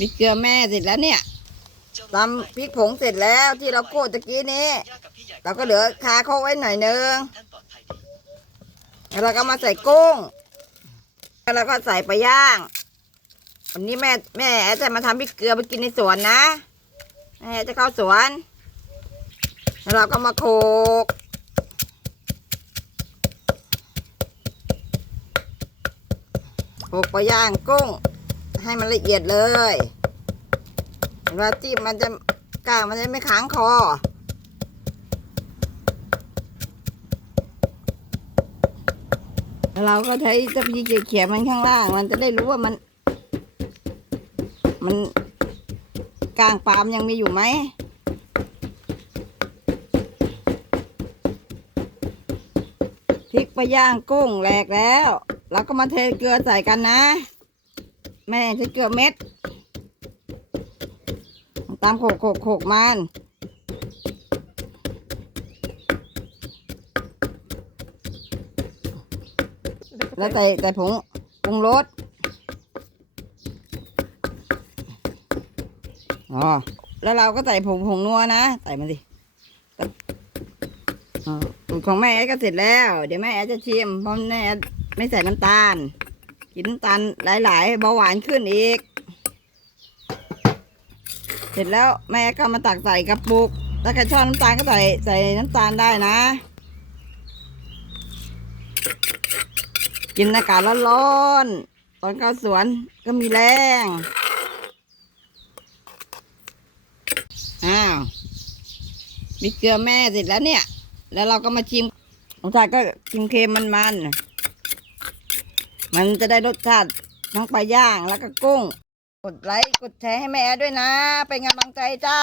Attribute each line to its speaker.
Speaker 1: มีเกลือแม่เสร็จแล้วเนี่ยตำพริกผงเสร็จแล้วที่เราโคตรตะกี้นี้ เราก็เหลือคาโคกไว้หน่อยนึงแล้วเราก็มาใส่กุ้ง แล้วเราก็ใส่ไปลาย่าง วันนี้แม่แม่แอจะมาทำพริกเกลือไปกินในสวนนะแม่จะเข้าสวน แล้วเราก็มาโขลกโขลกไปลาย่างกุ้ง ให้มันละเอียดเลยเวลาจิ้มมันจะก้างมันจะไม่ค้างคอ เราก็ใช้ตะพีเขี่ยมันข้างล่าง มันจะได้รู้ว่ามัน มันกลางปามยังมีอยู่ไหมพริกไปย่างกุ้งแหลกแล้ว เราก็มาเทเกลือใส่กันนะ แม่ใช้เกลือเม็ด ตามโขกโขกโขกมันแล้วใส่ใส่ผงปรุงรสอ๋อ แล้วเราก็ใส่ผงผงนัวนะ ใส่มาสิอ๋อสูตรของแม่แอดก็เสร็จแล้ว เดี๋ยวแม่แอดจะชิม เพราะแม่แอดไม่ใส่น้ำตาล กินน้ำตาลหลาย ๆ เบาหวานขึ้นอีก เสร็จแล้วแม่ก็มาตักใส่กระปุก ถ้าใครชอบน้ำตาลก็ใส่ใส่น้ำตาลได้นะ กินอากาศร้อนๆ ตอนเข้าสวนก็มีแรง อ้าวมีเกลือแม่เสร็จแล้วเนี่ย แล้วเราก็มาชิมของชายก็ชิมเค็มมันมันๆ มันจะได้รสชาติทั้งปลาย่างแล้วก็กุ้ง กดไลค์ กดแชร์ให้แม่ด้วยนะ เป็นกำลังใจจ้า